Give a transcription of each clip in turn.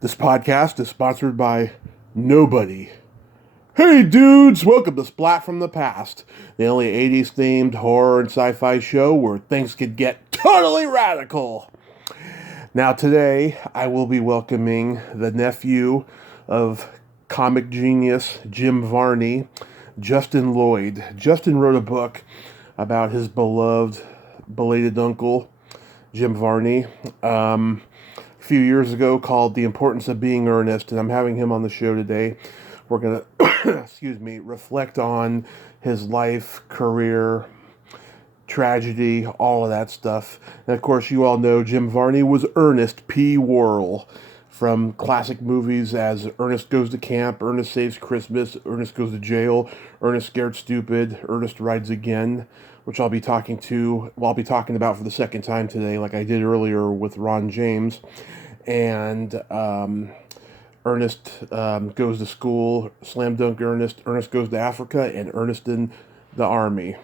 This podcast is sponsored by nobody. Hey dudes, welcome to Splat from the Past, the only 80s themed horror and sci fi show where things could get totally radical. Now, today I will be welcoming the nephew of comic genius Jim Varney, Justin Lloyd. Justin wrote a book about his beloved belated uncle, Jim Varney. A few years ago called The Importance of Being Earnest, and I'm having him on the show today. We're going to, reflect on his life, career, tragedy, all of that stuff. And of course, you all know Jim Varney was Ernest P. Worrell from classic movies as Ernest Goes to Camp, Ernest Saves Christmas, Ernest Goes to Jail, Ernest Scared Stupid, Ernest Rides Again, which I'll be talking about for the second time today, like I did earlier with Ron James. And Ernest Goes to School, Slam Dunk Ernest, Ernest Goes to Africa, and Ernest in the Army.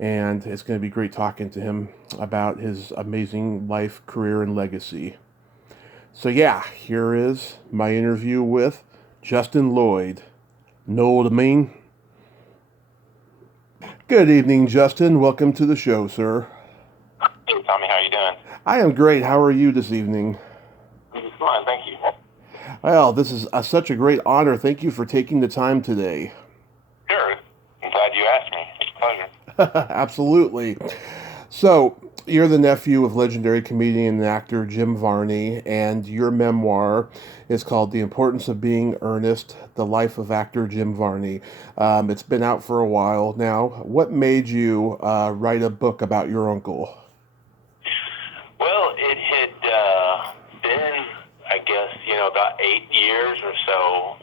And it's going to be great talking to him about his amazing life, career, and legacy. So yeah, here is my interview with Justin Lloyd. Know what I mean? Good evening, Justin. Welcome to the show, sir. Hey, Tommy, how you doing? I am great. How are you this evening? Fine, thank you. Well, this is such a great honor. Thank you for taking the time today. Sure. I'm glad you asked me. It's a pleasure. Absolutely. So, you're the nephew of legendary comedian and actor Jim Varney, and your memoir is called The Importance of Being Earnest, The Life of Actor Jim Varney. It's been out for a while now. What made you write a book about your uncle? Well, it had been, I guess, about 8 years or so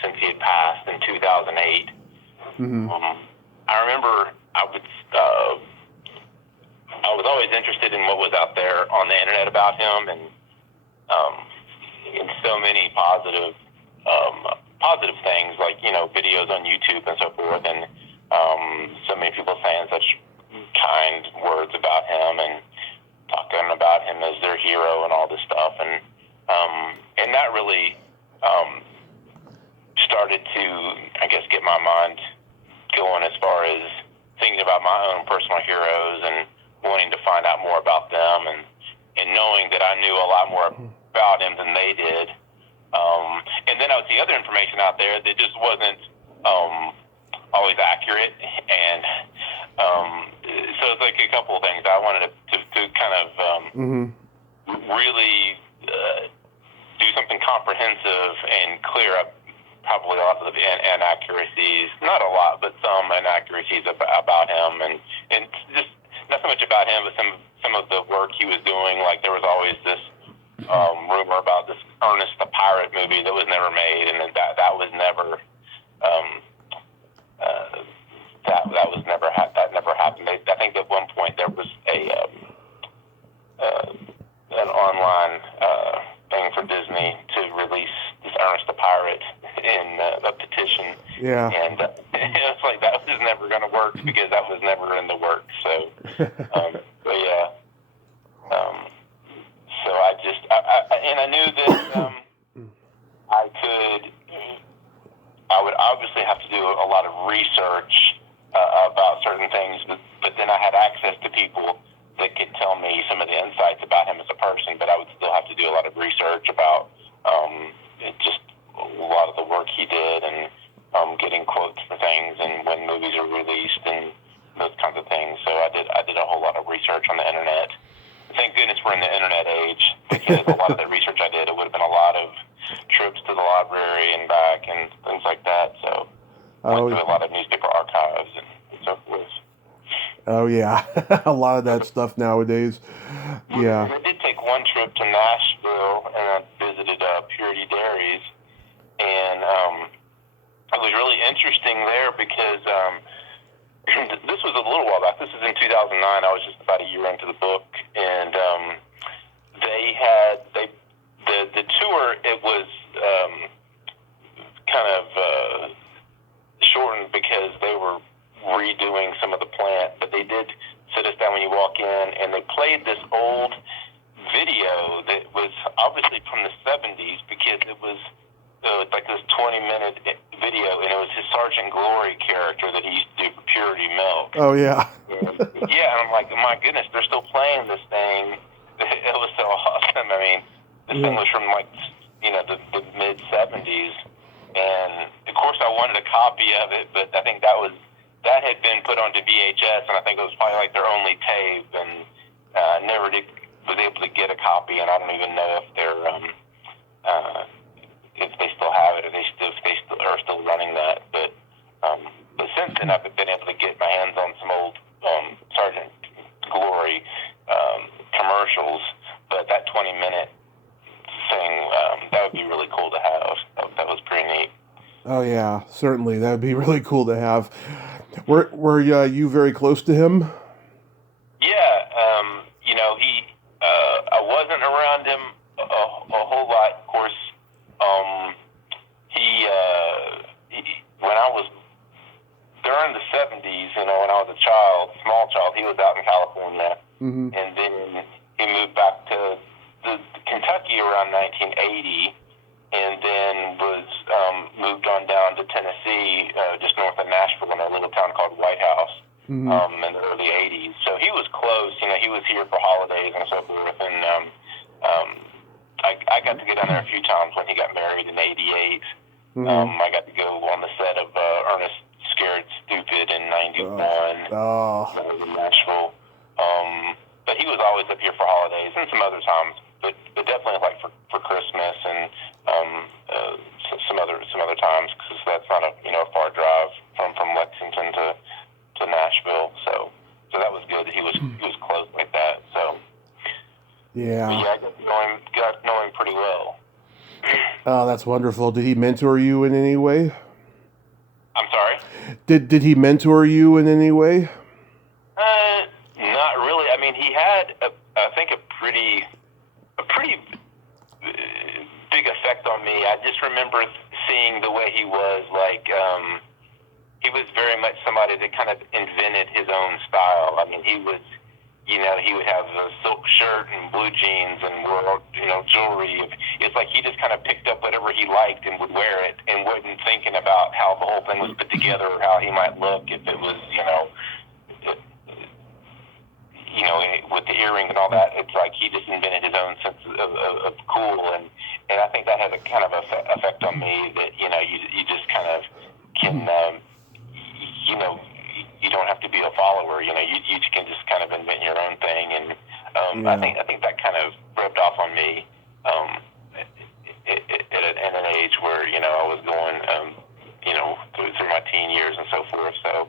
since he had passed in 2008. Mm-hmm. I remember I was always interested in what was out there on the internet about him, and in so many positive things, like videos on YouTube and so forth, and so many people saying such kind words about him and talking about him as their hero and all this stuff, and that really started to, I guess, get my mind going as far as thinking about my own personal heroes and wanting to find out more about them, and knowing that I knew a lot more about him than they did. And then I would see other information out there that just wasn't always accurate. And so it's like a couple of things. I wanted to kind of really do something comprehensive and clear up probably lots of inaccuracies, not a lot, but some inaccuracies about him, and just not so much about him, but some of the work he was doing. Like there was always this rumor about this Earnest the Pirate movie that was never made, and that was never that never happened. I think at one point there was an online thing for Disney to release this Ernest the Pirate in a petition. Yeah. And it's like that was never going to work because that was never in the works. So, but yeah. So I knew that I would obviously have to do a lot of research about certain things, but then I had access to people that could tell me some of the insights about him as a person, but I would still have to do a lot of research about just a lot of the work he did, and getting quotes for things and when movies are released and those kinds of things. So I did a whole lot of research on the internet. Thank goodness we're in the internet age, because a lot of the research I did, it would have been a lot of trips to the library and back and things like that. So I went through a lot of newspaper archives and so forth. Oh yeah, a lot of that stuff nowadays. Yeah. I did take one trip to Nashville and I visited Purity Dairies, and it was really interesting there because this was a little while back. This was in 2009. I was just about a year into the book, and the tour. It was kind of shortened because they were redoing some of the plant, but they did sit us down when you walk in, and they played this old video that was obviously from the '70s because it was like this 20-minute video, and it was his Sergeant Glory character that he used to do for Purity Milk. Oh, yeah. Yeah, and I'm like, my goodness, they're still playing this thing. It was so awesome. I mean, this thing was from like, the mid '70s, and of course I wanted a copy of it, but I think that had been put onto VHS, and I think it was probably like their only tape, and never was able to get a copy, and I don't even know if if they still have it, or if they still are still running that. But since then, I've been able to get my hands on some old Sergeant Glory commercials. But that 20-minute thing, that would be really cool to have. That was pretty neat. Oh, yeah, certainly. That would be really cool to have. Were you very close to him? Yeah, I wasn't around him a whole lot. Of course, he when I was during the '70s, when I was a small child, he was out in California, and then he moved back to Kentucky around 1980, and then was moved on down to Tennessee, just north of Nashville, in a little town called White House. In the early '80s, so he was close. He was here for holidays and so forth. And I got to get down there a few times when he got married in '88. I got to go on the set of Earnest, Scared Stupid in '91 in Nashville. But he was always up here for holidays and some other times. But definitely like for Christmas and some other times, because that's not a far drive from Lexington to Nashville, so that was good that he was close like that. So yeah, I got to know him pretty well. Oh, that's wonderful. Did he mentor you in any way? I'm sorry? Did he mentor you in any way? Not really. I mean, he had I think a pretty big effect on me. I just remember seeing the way he was, like he was very much somebody that kind of invented his own style. I mean, he was, he would have a silk shirt and blue jeans and wore, jewelry. It's like he just kind of picked up whatever he liked and would wear it, and wasn't thinking about how the whole thing was put together or how he might look if it was, with the earrings and all that. It's like he just invented his own sense of cool, and I think that had a kind of effect on me that, you just kind of can, you don't have to be a follower. You can just kind of invent your own thing, and I think that kind of rubbed off on me at an age where I was going through my teen years and so forth. So,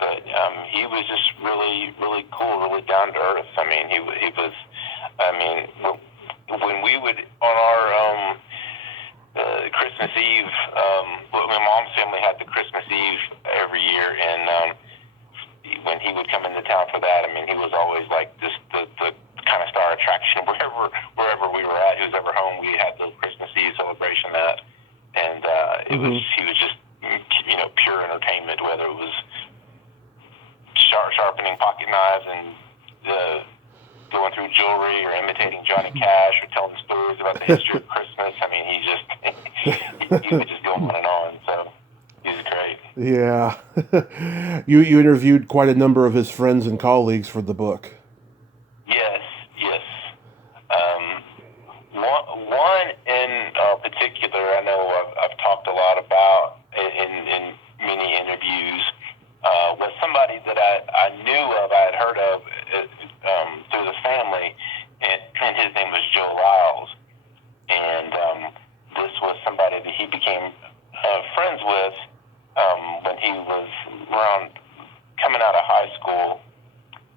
but he was just really, really cool, really down to earth. I mean, he was. I mean, when we would on our Christmas Eve, my mom's family had the Christmas Eve every year, and when he would come into town for that, I mean, he was always like just the kind of star attraction wherever we were at. Who's ever home, we had the Christmas Eve celebration at, and he was just pure entertainment, whether it was sharpening pocket knives and going through jewelry, or imitating Johnny Cash, or telling stories about the history of Christmas. I mean, he would just go on and on. So he was great. Yeah. You interviewed quite a number of his friends and colleagues for the book. Yes. One in particular, I know I've talked a lot about in many interviews, was somebody that I knew of, I had heard of through the family, and his name was Joe Lyles. And this was somebody that he became friends with when he was around coming out of high school,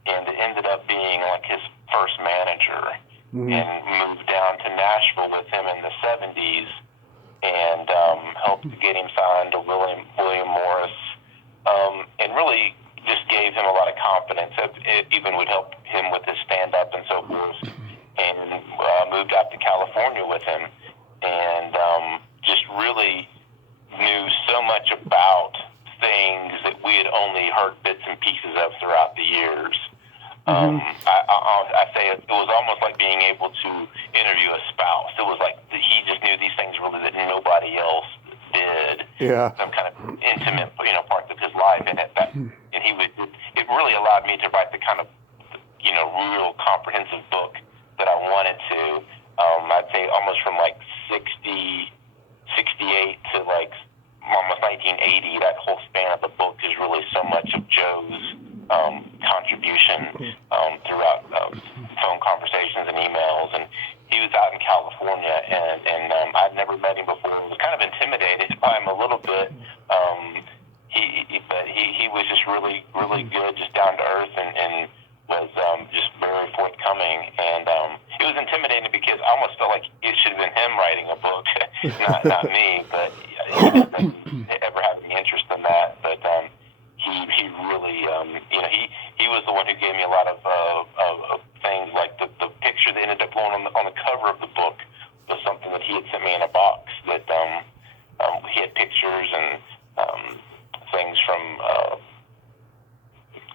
and it ended up being like his first manager, and moved down to Nashville with him in the '70s, and helped get him signed to William Morris, and really just gave him a lot of confidence. It even would help him with his stand-up and so forth, and moved out to California with him, and just really knew so much about things that we had only heard bits and pieces of throughout the years. I say it was almost like being able to interview a spouse. It was like he just knew these things really that nobody else did. Yeah. Some kind of intimate, parts of his life, and it really allowed me to write the kind of, real comprehensive book that I wanted to. I'd say almost from like 68 to like almost 1980, that whole span of the book is really so much of Joe's contribution throughout phone conversations and emails. And he was out in California, and I'd never met him before. I was kind of intimidated by him a little bit. But he was just really, really good, just down to earth, and was just very forthcoming. And it was intimidating because I almost felt like it should have been him writing a book, not me. But he didn't ever have any interest in that. But he really, he was the one who gave me a lot of things, like the picture that ended up going on the cover of the book was something that he had sent me in a box that he had pictures and things from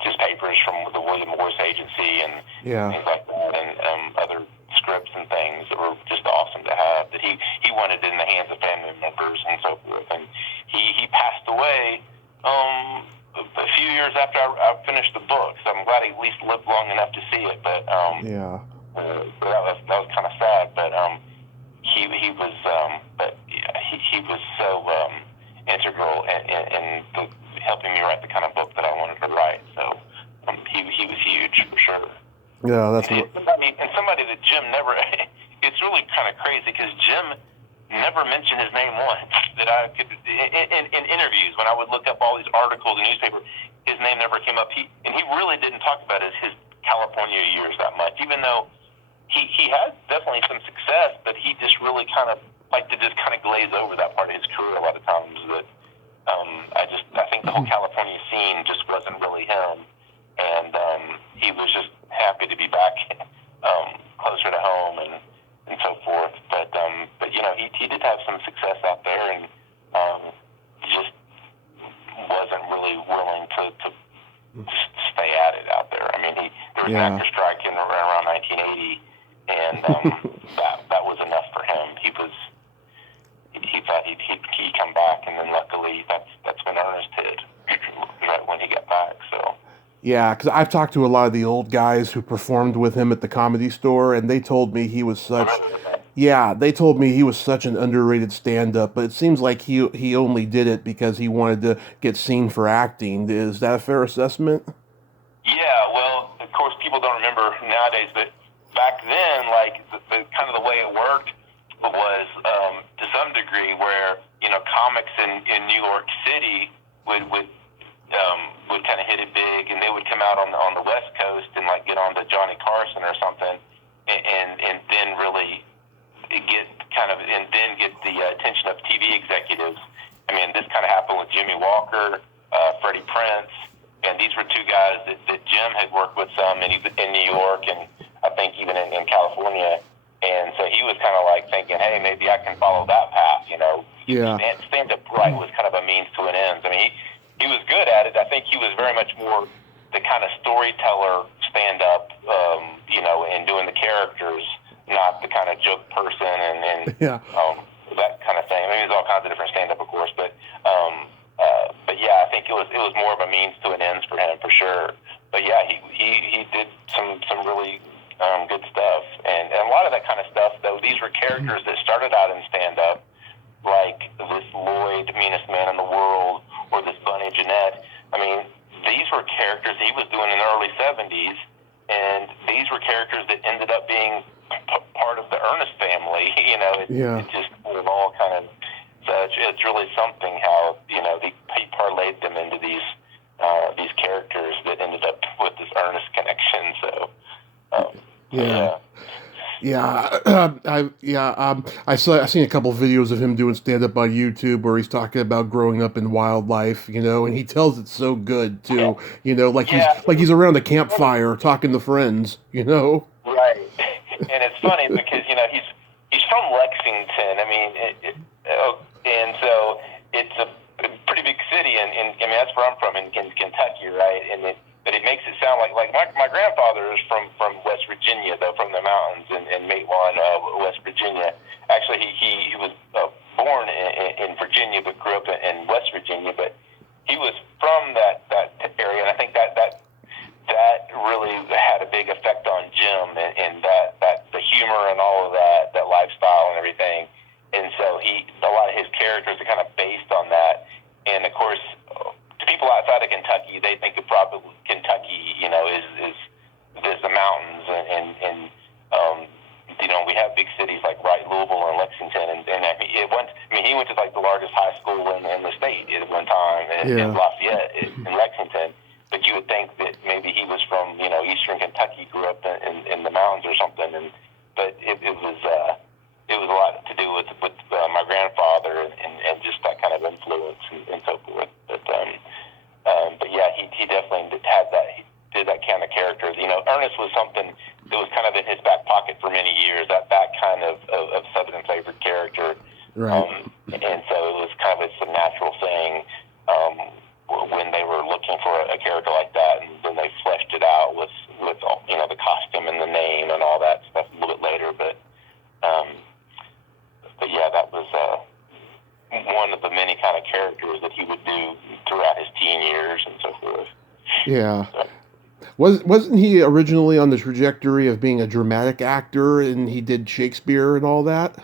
just papers from the William Morris Agency and things like that, and other scripts and things that were just awesome to have, that he wanted in the hands of family members and so forth. And he passed away a few years after I finished the book, so I'm glad he at least lived long enough to see it. But that was kind of sad. But he was so integral in helping me write the kind of book that I wanted to write. So he was huge for sure. Yeah, that's somebody that Jim never. It's really kind of crazy because Jim never mentioned his name once. That I could in interviews when I would look up all these articles in the newspaper, his name never came up. He really didn't talk about his California years that much, even though he had definitely some success, but he just really kind of liked to just kind of glaze over that part of his career a lot of times. That I think the whole California scene just wasn't really him, and he was just happy to be back closer to home and so forth. But he did have some success out there, and just wasn't really willing to stay at it out there. I mean, there was an actor strike in around 1980, and that was enough for him. He thought he'd come back, and then luckily that's when Earnest hit, right when he got back. So. Yeah, because I've talked to a lot of the old guys who performed with him at the Comedy Store, and they told me he was such. Yeah, they told me he was such an underrated stand-up, but it seems like he only did it because he wanted to get seen for acting. Is that a fair assessment? Yeah, well, of course, people don't remember nowadays, but back then, like the kind of the way it worked was to some degree where comics in New York City would kind of hit it big, and they would come out on the West Coast and like get on to Johnny Carson or something, and then really get the attention of TV executives. I mean, this kind of happened with Jimmy Walker, Freddie Prinze, and these were two guys that Jim had worked with some in New York, and I think even in California. And so he was kind of like thinking, hey, maybe I can follow that path, Stand-up right was kind of a means to an end. I mean, he was good at it. I think he was very much more the kind of storyteller stand-up, and doing the characters, not the kind of joke person and that kind of thing. I mean, there's all kinds of different stand-up, of course, but yeah, I think it was more of a means to an end for him, for sure. But yeah, he did some really good stuff, and a lot of that kind of stuff, though, these were characters that started out in stand-up, like this Lloyd, meanest man in the world, or this Bunny Jeanette. I mean, these were characters he was doing in the early 70s, and these were characters that ended up being part of the Earnest family. It just was all kind of such. It's really something how he parlayed them into these characters that ended up with this Earnest connection. So I've seen a couple videos of him doing stand up on YouTube where he's talking about growing up in wildlife, and he tells it so good too, he's around a campfire talking to friends, Right. And it's funny because he's from Lexington. I mean, and so it's a pretty big city, and I mean that's where I'm from in Kentucky, right? But he makes it sound like my grandfather is from West Virginia, though, from the mountains in Matewan, West Virginia. Actually, he was born in Virginia, but grew up in West Virginia. But he was from that area, and I think that really had a big effect on Jim, and that the humor and all of that lifestyle and everything. And so a lot of his characters are kind of based on that. And of course, to people outside of Kentucky, they think of probably Kentucky, is the mountains and we have big cities like Louisville and Lexington, and he went to like the largest high school in the state at one time in Lafayette in Lexington. But you would think that maybe he was from Eastern Kentucky, grew up in the mountains or something, but it was a lot to do with my grandfather and just that kind of influence and so forth. But yeah, he definitely had that. He did that kind of character. Earnest was something that was kind of in his back pocket for many years. That kind of Southern flavored character, right? And so it was kind of a natural thing when they were looking for a character like that, and then they fleshed it out with all, the costume and the name and all that stuff a little bit later. But yeah, that was one of the many kind of characters that he would do throughout his teen years and so forth. Yeah. So. Wasn't he originally on the trajectory of being a dramatic actor, and he did Shakespeare and all that?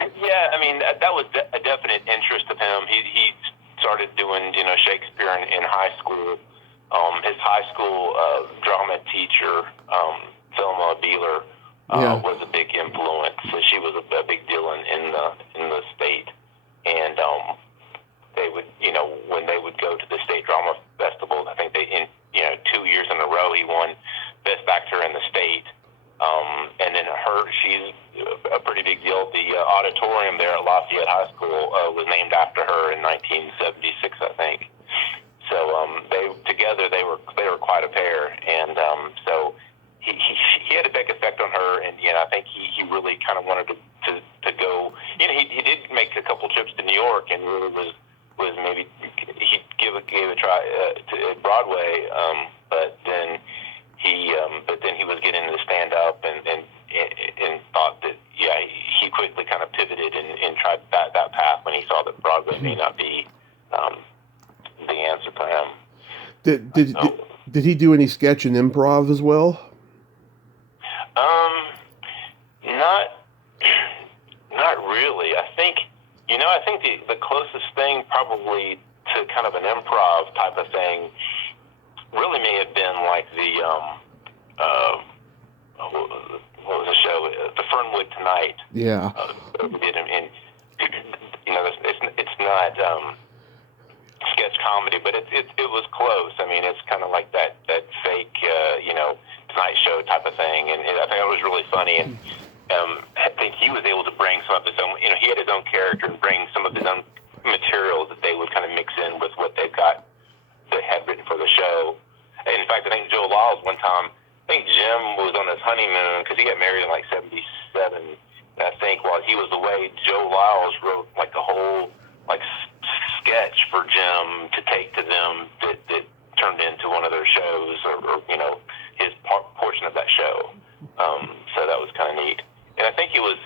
Yeah, I mean that was a definite interest of him. He started doing Shakespeare in high school. His high school drama teacher, Thelma Beeler, was a big influence. So she was a big deal in the state, and they would when they would go to the state drama festival, I think 2 years in a row he won Best Actor in the state. And then she's a pretty big deal. The auditorium there at Lafayette High School was named after her in 1976, I think. So they were quite a pair, and so he had a big effect on her, and I think he really kind of wanted to go. He did make a couple trips to New York, and really was maybe he gave a try to Broadway, but then he was getting into stand up and thought that he quickly kind of pivoted and tried that path when he saw that Broadway may not be the answer for him. Did he do any sketch and improv as well? Not really. I think the closest thing probably to kind of an improv type of thing really may have been like the what was the show? The Fernwood Tonight. Yeah. We did, and it's not sketch comedy, but it was close. I mean, it's kind of like that fake Tonight Show type of thing, and I think it was really funny. And I think he was able to bring some of his own. He had his own character and bring some of his own material that they would kind of mix in with what they had written for the show. And in fact, I think Joe Lyles one time. I think Jim was on his honeymoon because he got married in like '77. And I think while he was away, Joe Lyles wrote like a whole sketch for Jim to take to them that turned into one of their shows or his portion of that show. So that was kind of neat. And I think it was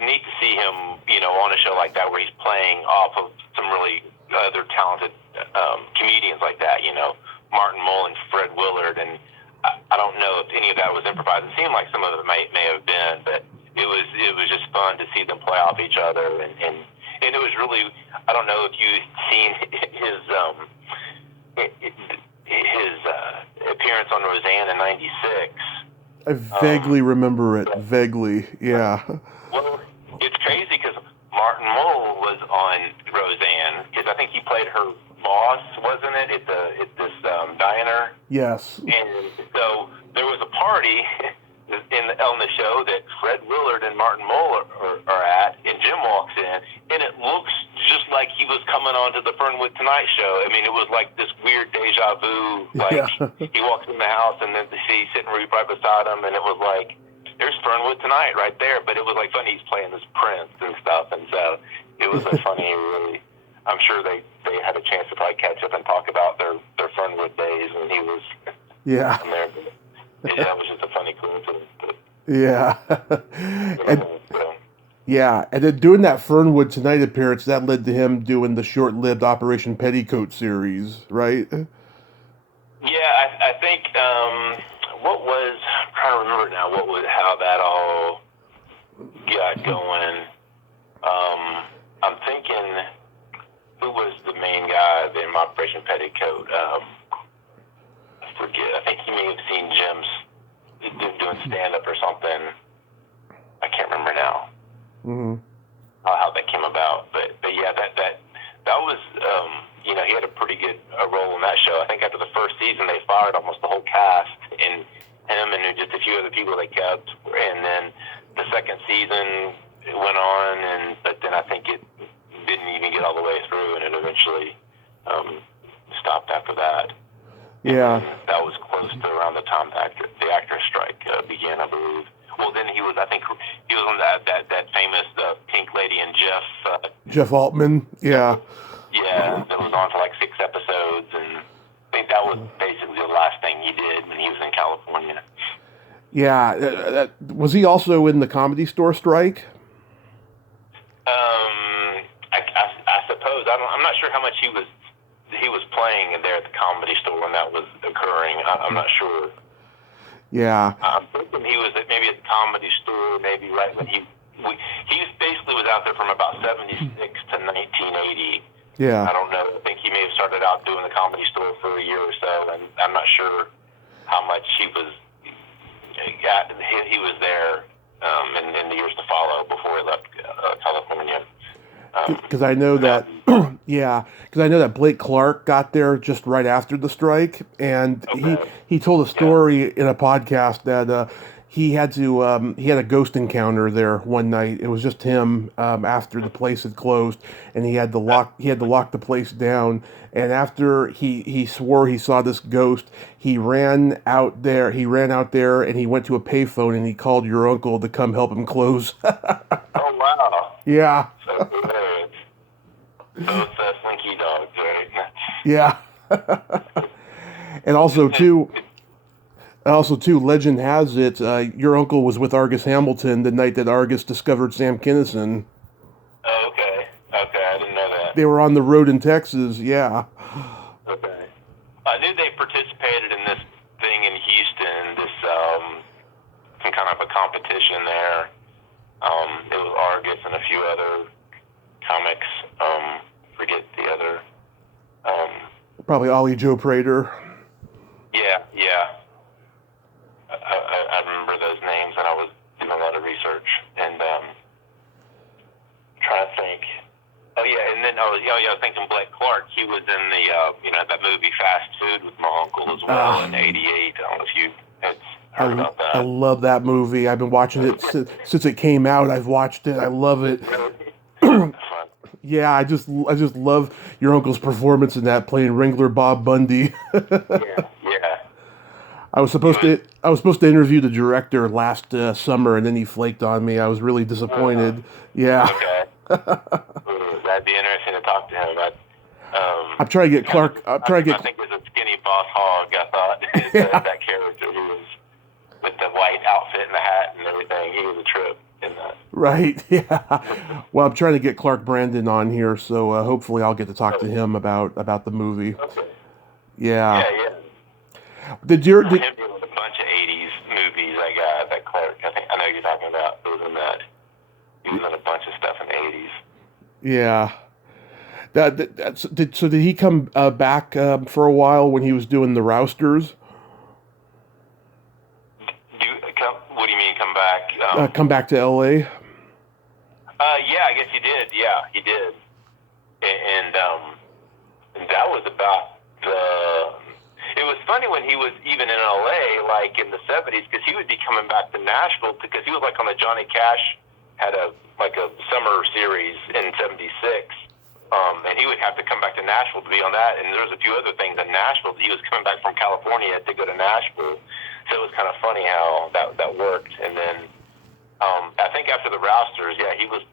neat to see him on a show like that where he's playing off of some really other talented comedians like that. Martin Mull and Fred Willard, and I don't know if any of that was improvised. It seemed like some of it may have been, but it was just fun to see them play off each other, and it was really, I don't know if you've seen his appearance on Roseanne in '96. I vaguely remember it. Vaguely, yeah. Well, it's crazy because Martin Mull was on Roseanne because I think he played her boss, wasn't it, at this diner? Yes. And so there was a party on the show that Fred Willard and Martin Mull are at, and Jim walks in, and it looks just like he was coming on to the Fernwood Tonight Show. I mean, it was like this weird deja vu. He walks in the house, and then he's sitting right beside him, and it was like, there's Fernwood Tonight right there. But it was like funny, he's playing this Prince and stuff, and so it was a funny, really. I'm sure they had a chance to probably catch up and talk about their Fernwood days when he was Yeah. from there. But, yeah, that was just a funny coincidence. But, Yeah. and so. yeah, and then doing that Fernwood Tonight appearance, that led to him doing the short-lived Operation Petticoat series, right? Yeah, I think what was I'm trying to remember now how that all got going. I'm thinking who was the main guy in Operation Petticoat? I forget. I think he may have seen Jim's doing stand up or something. I can't remember now how that came about, but yeah, that was he had a pretty good role in that show. I think after the first season, they fired almost the whole cast, and him and just a few other people they kept, and then the second season it went on, but then I think it didn't even get all the way through, and it eventually stopped after that. Yeah. And that was close to around the time the actor strike began, I believe. Well, then I think he was on that famous Pink Lady and Jeff Altman. Yeah. Yeah, that was on for like 6 episodes, and I think that was basically the last thing he did when he was in California. Yeah. Was he also in the Comedy Store strike? I suppose I'm not sure how much he was playing there at the Comedy Store when that was occurring. I'm not sure. Yeah. I'm thinking he was maybe at the Comedy Store, maybe right when he basically was out there from about 76 to 1980. Yeah. I don't know. I think he may have started out doing the Comedy Store for a year or so, and I'm not sure how much he was there in the years to follow before he left California. Because I know that, because I know that Blake Clark got there just right after the strike, and he told a story in a podcast that he had a ghost encounter there one night. It was just him after the place had closed, and he had to lock the place down. And after he swore he saw this ghost, he ran out there, and he went to a payphone and he called your uncle to come help him close. Oh wow! Yeah. So hilarious. Those slinky dogs, right? Yeah. And also too, legend has it, your uncle was with Argus Hamilton the night that Argus discovered Sam Kinison. Oh, okay. Okay, I didn't know that. They were on the road in Texas, yeah. Okay. I knew they participated in this thing in Houston, some kind of a competition there. It was Argus and a few other comics. Forget the other. Probably Ollie Joe Prater. Yeah. I remember those names, and I was doing a lot of research and trying to think. Oh yeah, and then I was thinking Blake Clark. He was in the that movie Fast Food with my uncle as well in '88. I don't know if you had heard about that. I love that movie. I've been watching it since it came out. I've watched it. I love it. Yeah, I just love your uncle's performance in that, playing Wrangler Bob Bundy. Yeah. I was supposed to interview the director last summer, and then he flaked on me. I was really disappointed. Yeah. Okay. That'd be interesting to talk to him. I'm trying to get Clark. I think it was a skinny boss hog. I thought that character who was with the white outfit and the hat and everything. He was a trip in that. Right. Yeah. Well, I'm trying to get Clark Brandon on here, so hopefully I'll get to talk to him about the movie. Okay. Yeah. Yeah. Did him doing a bunch of '80s movies? I got that Clark. I know you're talking about. It was in that. He was in a bunch of stuff in the '80s. Yeah. So did he come back for a while when he was doing the Rousters? What do you mean come back? Come back to L.A.? Yeah, I guess he did. Yeah, he did. And that was about the... It was funny when he was even in L.A., like in the 70s, because he would be coming back to Nashville, because he was like on the Johnny Cash, had a summer series in 76, and he would have to come back to Nashville to be on that, and there was a few other things in Nashville. He was coming back from California to go to Nashville, so it was kind of funny how that worked. And then I think after the Rousters, yeah, he was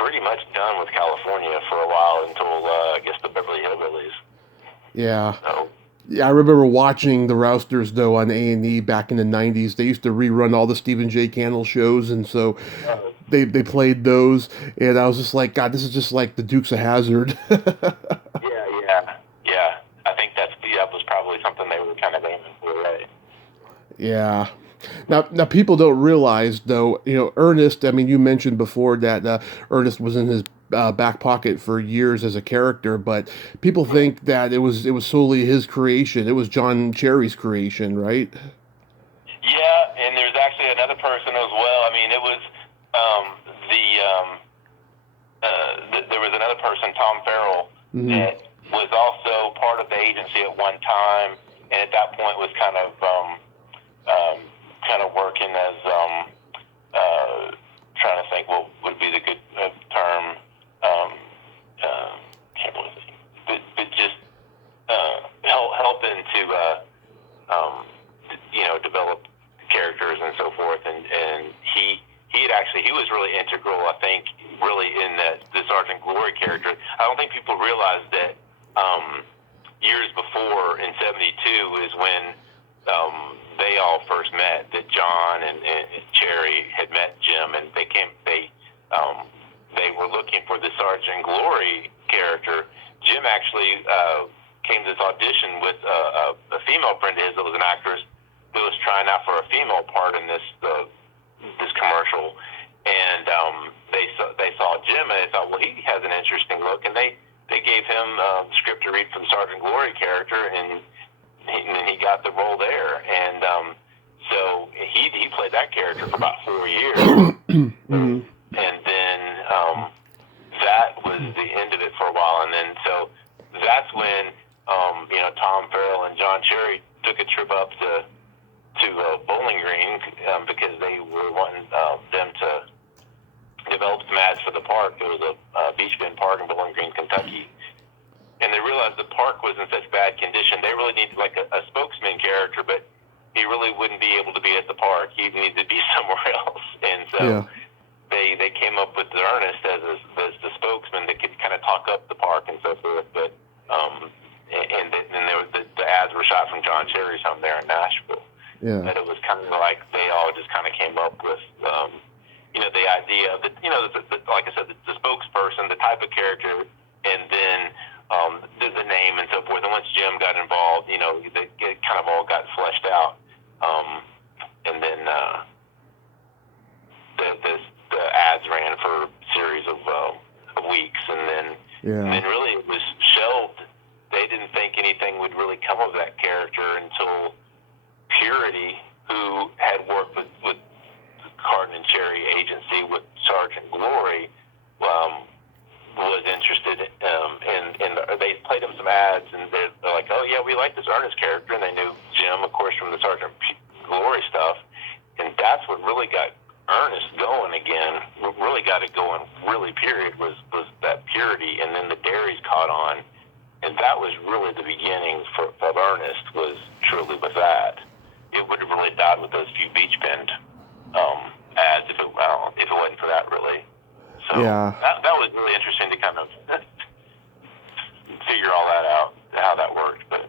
pretty much done with California for a while until I guess the Beverly Hillbillies. Yeah. So Yeah, I remember watching the Rousters though on A&E back in the '90s. They used to rerun all the Stephen J. Cannell shows, and so Oh, they played those, and I was just like, God, this is just like the Dukes of Hazzard. yeah. I think that was probably something they were kind of aiming for, right? Yeah. Now people don't realize though. Ernest. I mean, you mentioned before that Ernest was in his back pocket for years as a character, but people think that it was solely his creation. It was John Cherry's creation, right? Yeah, and there's actually another person as well. I mean, it was um, the there was another person, Tom Farrell, Hmm. that was also part of the agency at one time, and at that point was kind of working as trying to think what would be the good term. Um, can't believe it, but just helping to develop characters and so forth, and he was really integral, I think, really in the Sergeant Glory character. I don't think people realize that years before in '72 is when they all first met. That John and Cherry had met Jim, and they were looking for the Sergeant Glory character. Jim actually came to this audition with a female friend of his that was an actress who was trying out for a female part in this commercial, and they saw Jim and they thought, well, he has an interesting look, and they gave him the script to read for the Sergeant Glory character, and he got the role there, and so he played that character for about 4 years, Hmm. and then that was the end of it for a while, and then so that's when Tom Farrell and John Cherry took a trip up to Bowling Green because they were wanting them to develop some ads for the park. There was a Beach Bend Park in Bowling Green, Kentucky, and they realized the park was in such bad condition. They really needed like a spokesman character, but he really wouldn't be able to be at the park. He needed to be somewhere else, and so Yeah. they came up with the Earnest as the spokesman that could kind of talk up the park and so forth. But and then the ads were shot from John Cherry's home there in Nashville. Yeah. But it was kind of like they all just kind of came up with the idea that like I said, the spokesperson, the type of character, and then the name and so forth. And once Jim got involved, it kind of all got fleshed out. And then the ads ran for a series of weeks, and then really it was shelved. They didn't think anything would really come of that character until Purity, who had worked with Cardin and Cherry agency with Sergeant Glory, was interested in they played him some ads, and they're like, oh yeah, we like this Earnest character, and they knew Jim, of course, from the Sergeant Glory stuff, and that's what really got Earnest going again. What really got it going, really, period, was that Purity, and then the Dairies caught on, and that was really the beginning of Earnest, was truly with that. It would have really died with those few Beach Bend ads if it wasn't for that, really. So Yeah. that was really interesting to kind of figure all that out, how that worked. But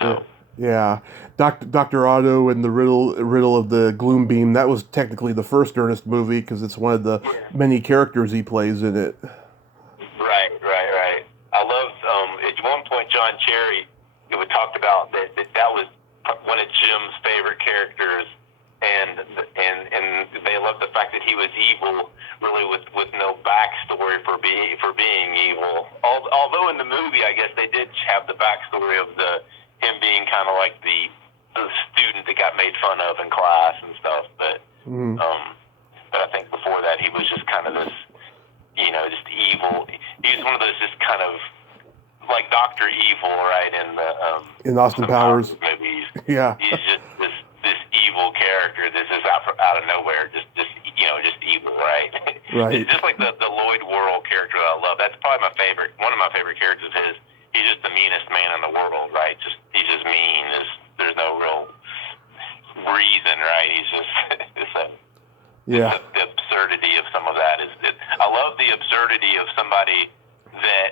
so Yeah. Dr. Otto and the riddle of the Gloom Beam, that was technically the first Ernest movie because it's one of the many characters he plays in it. right. I love at one point John Cherry, it was talked about that was one of Jim's favorite characters, and they loved the fact that he was evil, really with no backstory for being evil. Although in the movie, I guess they did have the backstory of him being kind of like the student that got made fun of in class and stuff. But I think before that, he was just kind of this, just evil. He was one of those just kind of like Dr. Evil, right? In Austin Powers movies. Yeah. He's just this evil character. This is out of nowhere, just evil, right? Right. It's just like the Lloyd Worrell character that I love. That's probably one of my favorite characters of his. He's just the meanest man in the world, right? He's just mean. There's no real reason, right? He's just Yeah. the absurdity of some of that I love the absurdity of somebody that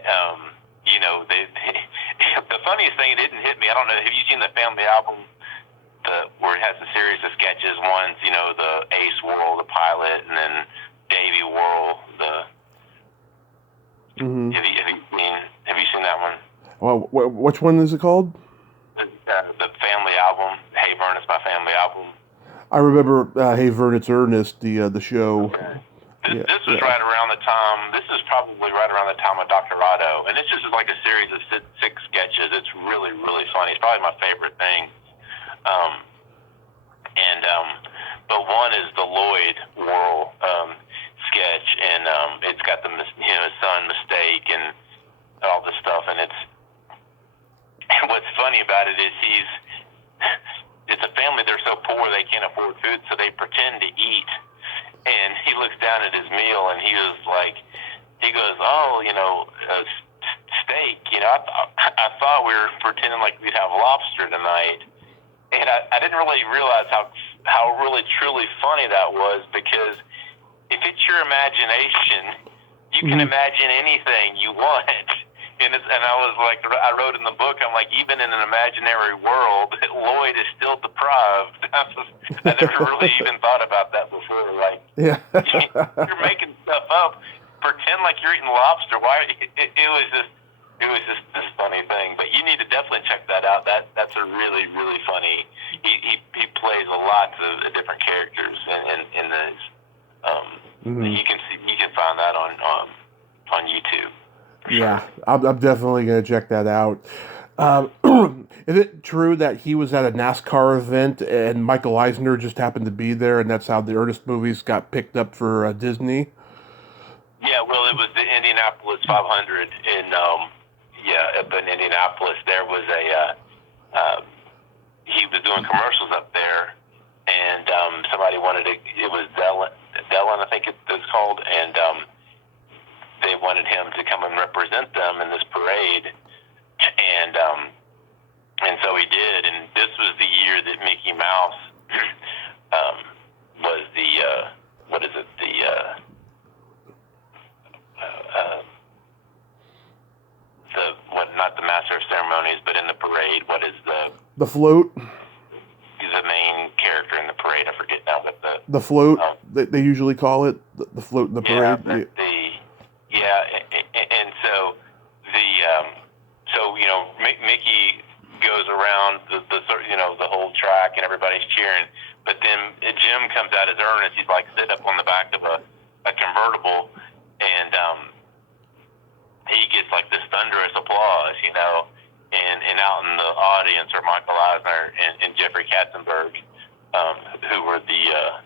the funniest thing, it didn't hit me. I don't know. Have you seen the family album? Where it has a series of sketches. One's, the Ace World, the pilot, and then Davy World, the. Mm-hmm. Have you seen that one? Well, which one is it called? The family album. Hey Ernest, my family album. I remember Hey Vern, it's Earnest, the show. Okay. This was right around the time. This is probably right around the time of Dr. Otto, and it's just like a series of six sketches. It's really, really funny. It's probably my favorite thing. But one is the Lloyd World sketch, and it's got the his son mistake and all this stuff. And what's funny about it is it's a family. They're so poor they can't afford food, so they pretend to eat. And he looks down at his meal, and he goes, "Oh, steak. I thought we were pretending like we'd have lobster tonight." And I didn't really realize how really truly funny that was, because if it's your imagination, you can imagine anything you want. And I was like, I wrote in the book, I'm like, even in an imaginary world, Lloyd is still deprived. I never really even thought about that before. Like, you're making stuff up. Pretend like you're eating lobster. Why? It was just this funny thing. But you need to definitely check that out. That's a really, really funny. He plays lots of different characters in this. You can find that on YouTube. Yeah, I'm definitely gonna check that out. Is it true that he was at a NASCAR event and Michael Eisner just happened to be there, and that's how the Earnest movies got picked up for Disney? Yeah, well, it was the Indianapolis 500 up in Indianapolis. There was he was doing commercials up there, and somebody wanted to. It was Dellin, I think it was called, and they wanted him to come and represent them in this parade, and so he did. And this was the year that Mickey Mouse was not the master of ceremonies, but in the parade, what is the float? He's the main character in the parade. I forget now, but the float. They usually call it the float in the parade. And so Mickey goes around the whole track and everybody's cheering, but then Jim comes out as Earnest. He's like sit up on the back of a convertible, and he gets like this thunderous applause, and out in the audience are Michael Eisner and Jeffrey Katzenberg, who were the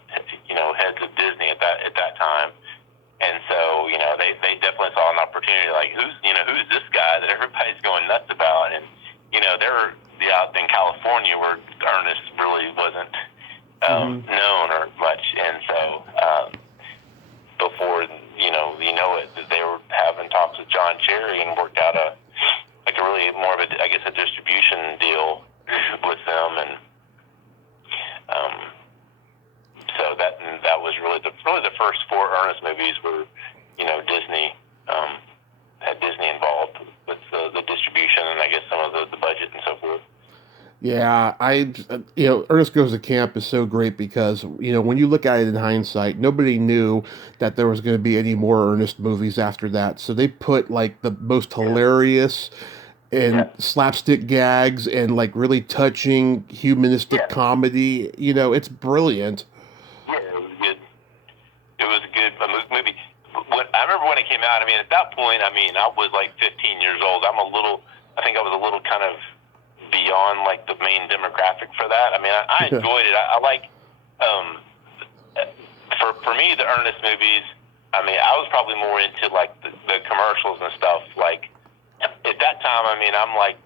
heads of Disney at that time. And so, they definitely saw an opportunity, like, who's this guy that everybody's going nuts about? And, they're out in California where Earnest really wasn't known or much. And so, before, they were having talks with John Cherry and worked out a really more of a distribution deal with them. And, so that was really the first four Earnest movies were, Disney had Disney involved with the distribution and I guess some of the budget and so forth. Yeah, Ernest Goes to Camp is so great because, when you look at it in hindsight, nobody knew that there was going to be any more Ernest movies after that. So they put like the most hilarious and slapstick gags and like really touching humanistic comedy. It's brilliant. Yeah, it was good. It was a good movie. I remember when it came out. I mean, at that point, I was like 15 years old. I think I was a little kind of beyond like the main demographic for that. I mean, I enjoyed it. I like for me the Earnest movies. I mean, I was probably more into like the commercials and stuff. Like at that time, I'm like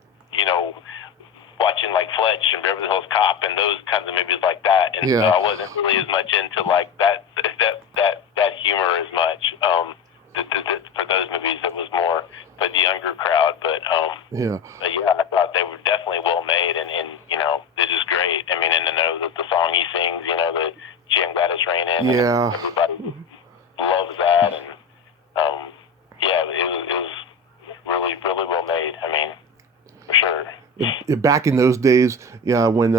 watching like Fletch and Beverly Hills Cop and those kinds of movies like that. And so I wasn't really as much into like that humor as much. For those movies, it was more for the younger crowd. But I thought they were definitely well made, and they're just great. I mean, and to know that the song he sings, the Jim Gladys Rain in, everybody loves that, and it was really, really well made. I mean, Back in those days, yeah, when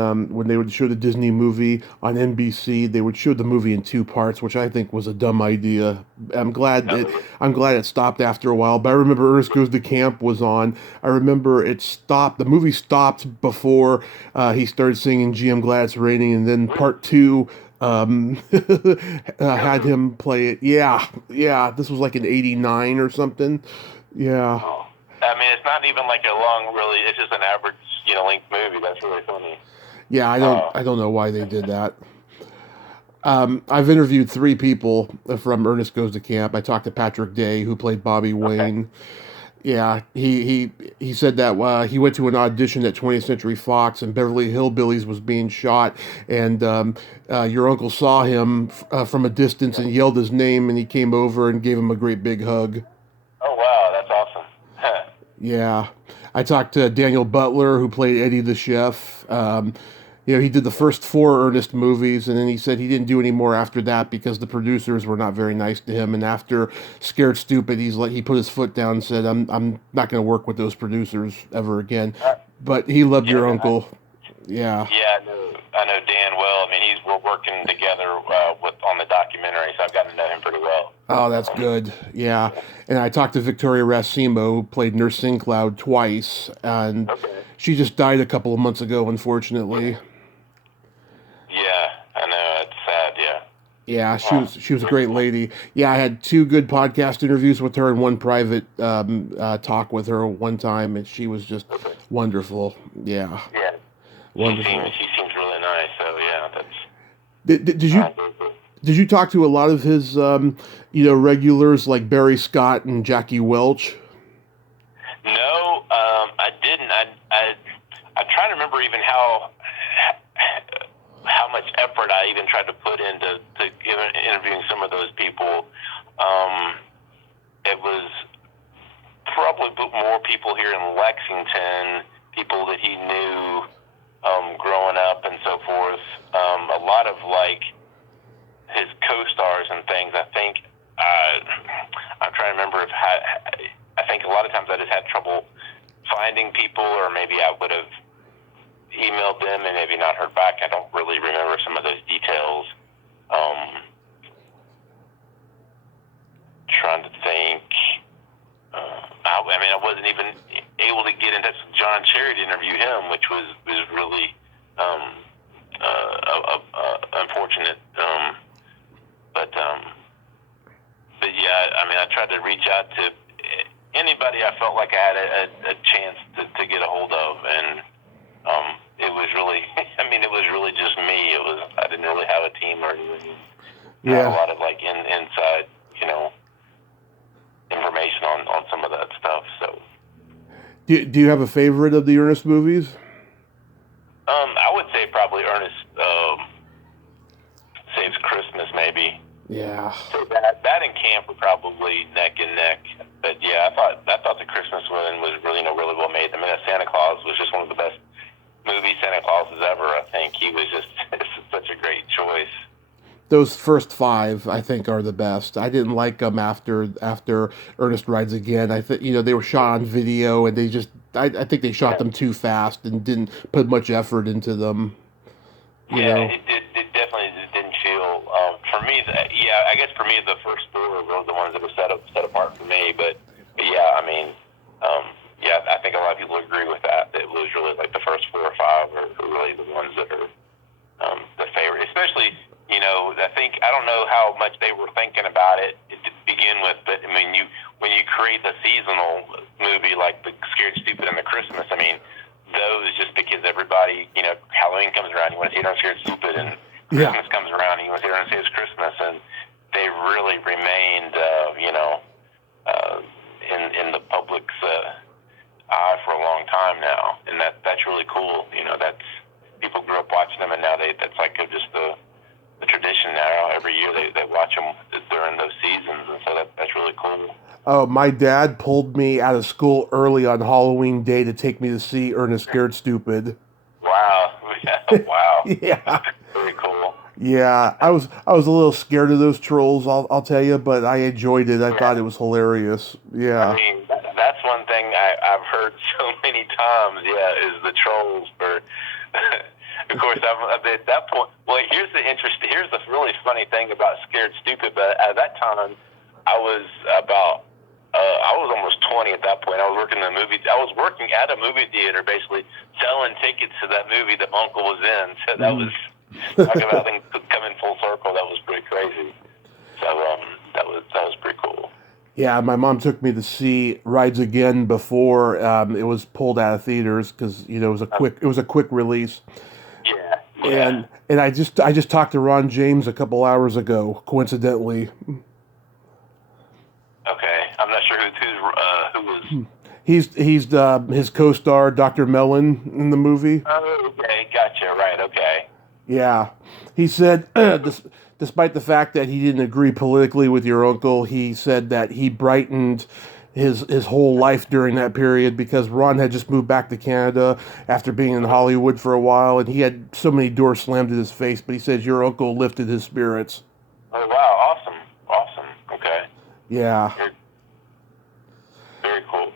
they would show the Disney movie on NBC, they would show the movie in two parts, which I think was a dumb idea. I'm glad it I'm glad it stopped after a while. But I remember Ernest Goes to Camp was on. I remember it stopped. The movie stopped before he started singing "Gee, I'm Glad It's Raining," and then part two had him play it. Yeah, yeah. This was like in '89 or something. Yeah. I mean, it's not even like a long, really. It's just an average, length movie. That's really funny. Yeah, I don't know why they did that. I've interviewed three people from Ernest Goes to Camp. I talked to Patrick Day, who played Bobby Wayne. Yeah, he said that he went to an audition at 20th Century Fox, and Beverly Hillbillies was being shot, and your uncle saw him from a distance and yelled his name, and he came over and gave him a great big hug. Oh wow, that's awesome. Yeah, I talked to Daniel Butler, who played Eddie the chef. He did the first four Ernest movies, and then he said he didn't do any more after that because the producers were not very nice to him. And after Scared Stupid, he put his foot down and said, "I'm not going to work with those producers ever again." But he loved your uncle. Yeah. Yeah, I know Dan well. I mean, we're working together on the documentary, so I've gotten to know him pretty well. Oh, that's good. Yeah. And I talked to Victoria Racimo, who played Nurse Sinclaud twice, and she just died a couple of months ago, unfortunately. Yeah, I know. It's sad, yeah. Yeah, she was a great lady. Yeah, I had two good podcast interviews with her and one private talk with her one time, and she was just wonderful. Yeah. Yeah. Wonderful. She seems really nice, so yeah, that's... Did you talk to a lot of his regulars like Barry Scott and Jackie Welch? No, I didn't. I try to remember even how much effort I even tried to put into interviewing some of those people. It was probably more people here in Lexington, people that he knew growing up and so forth. A lot of like his co-stars and things. I think I'm trying to remember I think a lot of times I just had trouble finding people, or maybe I would have emailed them and maybe not heard back. I don't really remember some of those details. Trying to think. I wasn't even able to get in touch with John Cherry to interview him, which was really unfortunate. But yeah, I tried to reach out to anybody I felt like I had a chance to get a hold of, and it was really, it was really just me. I didn't really have a team or anything. Yeah. Not a lot of like inside, information on some of that stuff. So, do you have a favorite of the Ernest movies? I would say probably Ernest Saves Christmas, maybe. Yeah. So that and Camp were probably neck and neck. But yeah, I thought the Christmas one was really really well made. Santa Claus was just one of the best movies Santa Claus has ever. I think he was just such a great choice. Those first five, I think, are the best. I didn't like them after Ernest Rides Again. I think they were shot on video, and they just I think they shot them too fast and didn't put much effort into them. It definitely didn't feel. For me, I guess for me the first four were the ones that were set apart for me. But yeah, I think a lot of people agree with that. It was really like the first 4 or 5 are really the ones that are the favorite, especially. I don't know how much they were thinking about it to begin with, but when you create the seasonal movie like the Scared Stupid and the Christmas, those just because everybody, Halloween comes around, you want to see it on Scared Stupid, and Christmas comes around, and you want to see it on Scared Christmas, and they really remained, in the public's eye for a long time now, and that's really cool. That's people grew up watching them, and now that's like just the tradition now. Every year they watch them during those seasons, and so that's really cool. Oh, my dad pulled me out of school early on Halloween Day to take me to see Ernest Scared Stupid. Wow. Wow. Yeah. That's very cool. Yeah, I was a little scared of those trolls, I'll tell you, but I enjoyed it. I thought it was hilarious. Yeah. That's one thing I've heard so many times. Yeah, is the trolls for. Of course, at that point. Well, here's the really funny thing about Scared Stupid. But at that time, I was almost 20 at that point. I was working at a movie theater, basically selling tickets to that movie that Uncle was in. So that was talking about things coming full circle. That was pretty crazy. So that was pretty cool. Yeah, my mom took me to see Rides Again before it was pulled out of theaters because it was a quick release. Yeah. And I just talked to Ron James a couple hours ago, coincidentally. Okay, I'm not sure who was. He's his co-star Dr. Mellon in the movie. Oh, okay, gotcha. Right, okay. Yeah, he said, despite the fact that he didn't agree politically with your uncle, he said that he brightened his whole life during that period because Ron had just moved back to Canada after being in Hollywood for a while, and he had so many doors slammed in his face. But he says your uncle lifted his spirits. Oh wow! Awesome. Okay. Yeah. Very cool.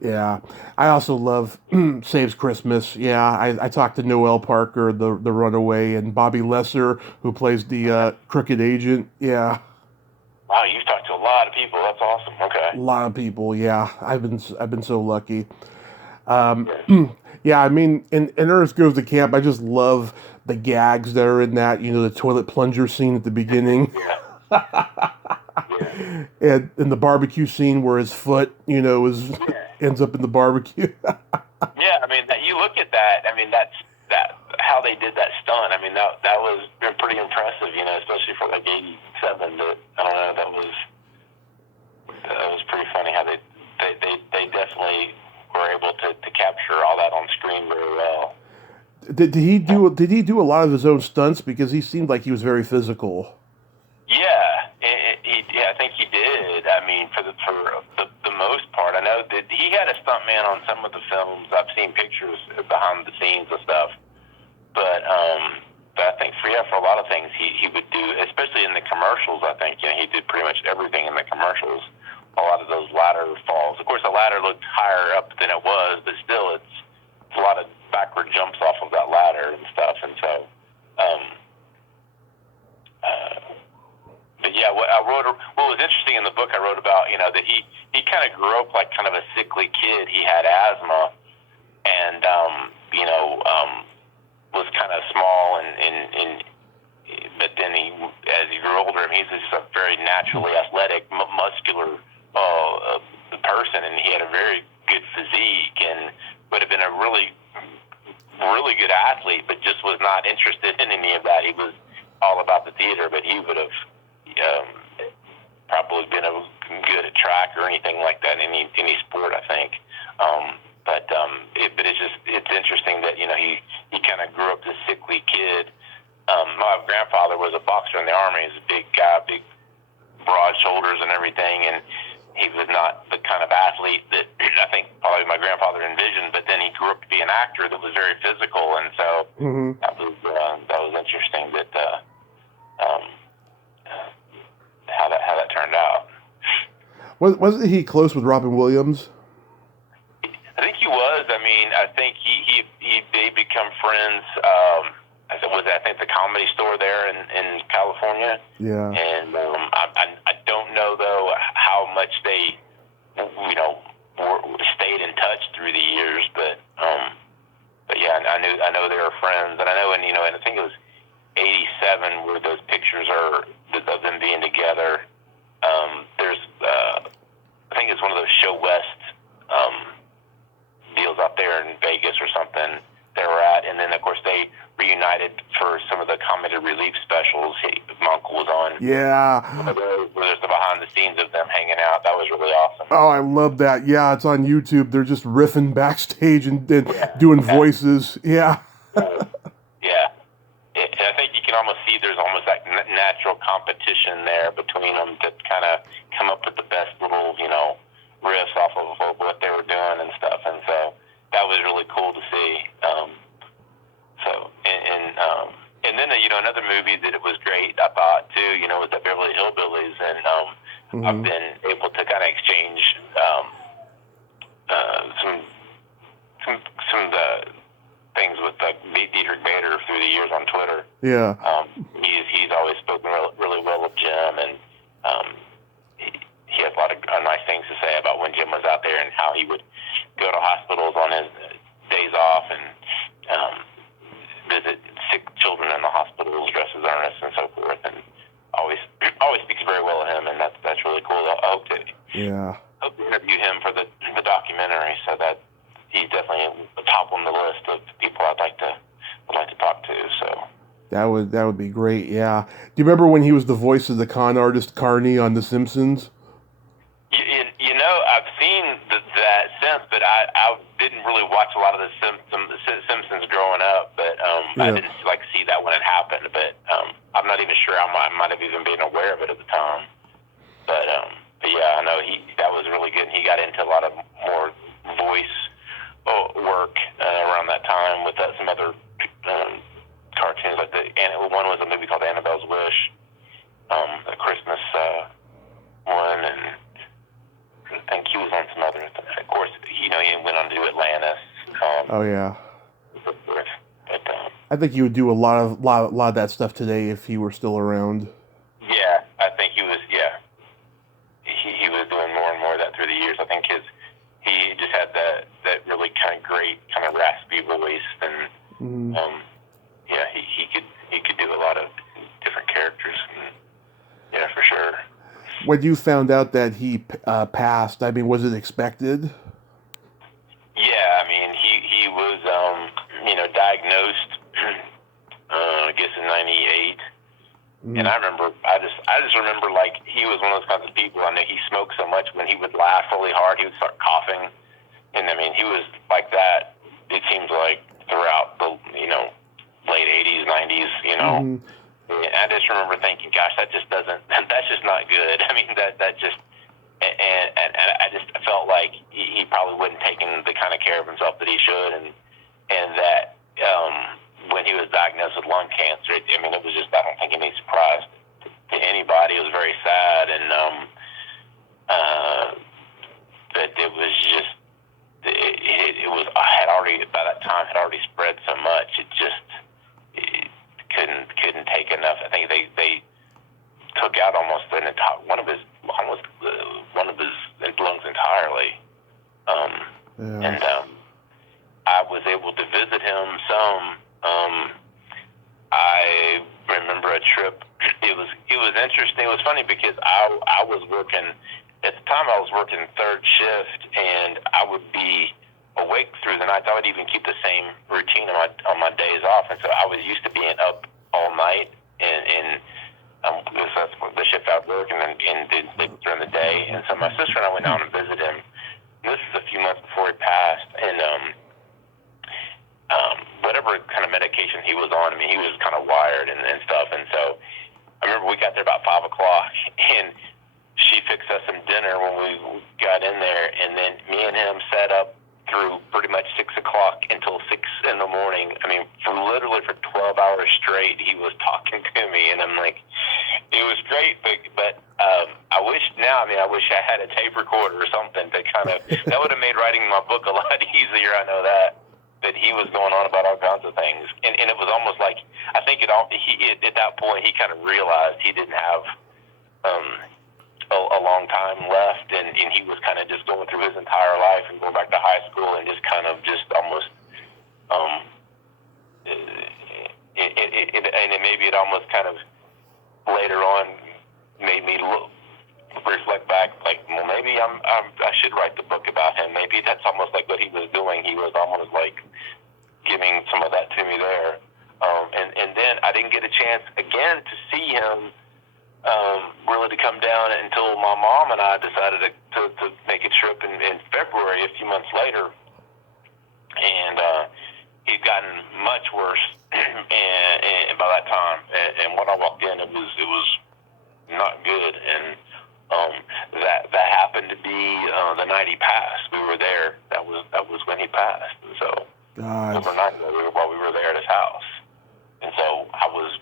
Yeah, I also love Saves Christmas. Yeah, I talked to Noel Parker, the runaway, and Bobby Lesser, who plays the crooked agent. Yeah. Wow, you've talked to a lot of people. That's awesome. Okay. A lot of people. Yeah, I've been so lucky. Yeah, I mean, in Ernest Goes to Camp, I just love the gags that are in that. The toilet plunger scene at the beginning. And the barbecue scene where his foot, ends up in the barbecue. Yeah, I mean, you look at that. I mean, that's how they did that stunt. I mean, that was pretty impressive, especially for like '87. That I don't know, that was pretty funny how they definitely were able to capture all that on screen very well. Did he do a lot of his own stunts because he seemed like he was very physical? Yeah, I think he did. I mean, for the most part, I know that he had a stuntman on some of the films. I've seen pictures behind the scenes and stuff. But I think for a lot of things he would do, especially in the commercials. I think he did pretty much everything in the commercials. A lot of those ladder falls. Of course, the ladder looked higher up than it was, but still, it's a lot of backward jumps off of that ladder and stuff. And so. But yeah, what was interesting in the book I wrote about, that he kind of grew up like kind of a sickly kid. He had asthma, and was kind of small, and but then as he grew older, he's just a very naturally athletic, muscular person, and he had a very good physique, and would have been a really, really good athlete, but just was not interested in any of that. He was all about the theater, but he would have. Probably been good at track or anything like that in any sport, I think. But it's interesting that he kind of grew up this sickly kid. My grandfather was a boxer in the army. He's a big guy, big broad shoulders and everything, and he was not the kind of athlete that I think probably my grandfather envisioned. But then he grew up to be an actor that was very physical, and so that was interesting that. How that turned out. Wasn't he close with Robin Williams? I think he was. I mean, I think they become friends. I think the Comedy Store there in California. Yeah. And I don't know though how much they stayed in touch through the years, but yeah, I know they were friends, and I know and I think it was '87 where those pictures are of them being together. There's I think it's one of those Show West deals out there in Vegas or something they were at, and then of course they reunited for some of the comedy relief specials my uncle was on. Yeah. Where there's the behind the scenes of them hanging out. That was really awesome. Oh, I love that. Yeah, it's on YouTube. They're just riffing backstage and doing voices. Yeah. Yeah. I think you can almost see there's almost that natural competition there between them to kind of come up with the best little, riffs off of what they were doing and stuff. And so that was really cool to see. And then, another movie that it was great, I thought, too, was the Beverly Hillbillies. And I've been able to kind of exchange Yeah. He's always spoken really well of Jim, and he has a lot of nice things to say about when Jim was out there and how he would go to hospitals on his days off and visit sick children in the hospitals dressed as Earnest and so forth, and always speaks very well of him, and that's really cool. I hope to interview him for the documentary, so that he's definitely top on the list of people I'd like to talk to. So that would be great. Yeah. Do you remember when he was the voice of the con artist Carney on The Simpsons? You know, I've seen that since, but I didn't really watch a lot of the Simpsons growing up, but I didn't see that when it happened. But I'm not even sure I might have even been aware of it at the time. But yeah, I know that was really good. And he got into a lot of more voice work around that time with some other cartoons, like one was a movie called Annabelle's Wish, a Christmas one, and I think he was on some other. Of course, he went on to do Atlantis. Oh yeah. But, I think he would do a lot of that stuff today if he were still around. Yeah, I think he was. Yeah, he was doing more and more of that through the years. I think he just had that really kind of great kind of raspy voice, and yeah, he could do a lot of different characters. And, yeah, for sure. When you found out that he passed, I mean, was it expected? Yeah, I mean, he was diagnosed I guess in '98. And I just remember, like, he was one of those kinds of people. I know he smoked so much when he would laugh really hard, he would start coughing. And I mean, he was like that, it seems like, throughout the, late 80s, 90s, And I just remember thinking, gosh, that's just not good. I mean, that just, and I just felt like he probably wasn't taking the kind of care of himself that he should. And that, when he was diagnosed with lung cancer, it was just, I don't think any surprise to anybody. It was very sad, and that it was just, it was, had already, by that time, had already spread so much, it couldn't take enough. I think they took out almost one of his lungs entirely. And I was able to visit him some. I remember a trip. It was interesting. It was funny because I was working at the time. I was working third shift, and I would be awake through the night. I would even keep the same routine on my days off, and so I was used to being up all night, and that's the shift I was working and did sleep during the day. And so my sister and I went down and visited him. This is a few months before he passed, and whatever kind of medication he was on, he was kind of wired and stuff. And so I remember we got there about 5 o'clock, and she fixed us some dinner when we got in there, and then me and him sat up through pretty much 6 o'clock until 6 in the morning. For 12 hours straight, he was talking to me, and I'm like, it was great, but I wish I had a tape recorder or something to that would have made writing my book a lot easier. I know that. But he was going on about all kinds of things, and it was almost like, I think at that point he kind of realized he didn't have a long time left, and he was kind of just going through his entire life and going back to high school and just kind of just almost maybe it almost kind of later on made me reflect back, like, well, maybe I should write the book about him. Maybe that's almost like what he was doing. He was almost like giving some of that to me there. And then I didn't get a chance again to see him really to come down until my mom and I decided to make a trip in February, a few months later. And he'd gotten much worse and by that time. And when I walked in, it was not good. And that happened to be the night he passed. We were there. That was when he passed. And so overnight, while we were there at his house. And so I was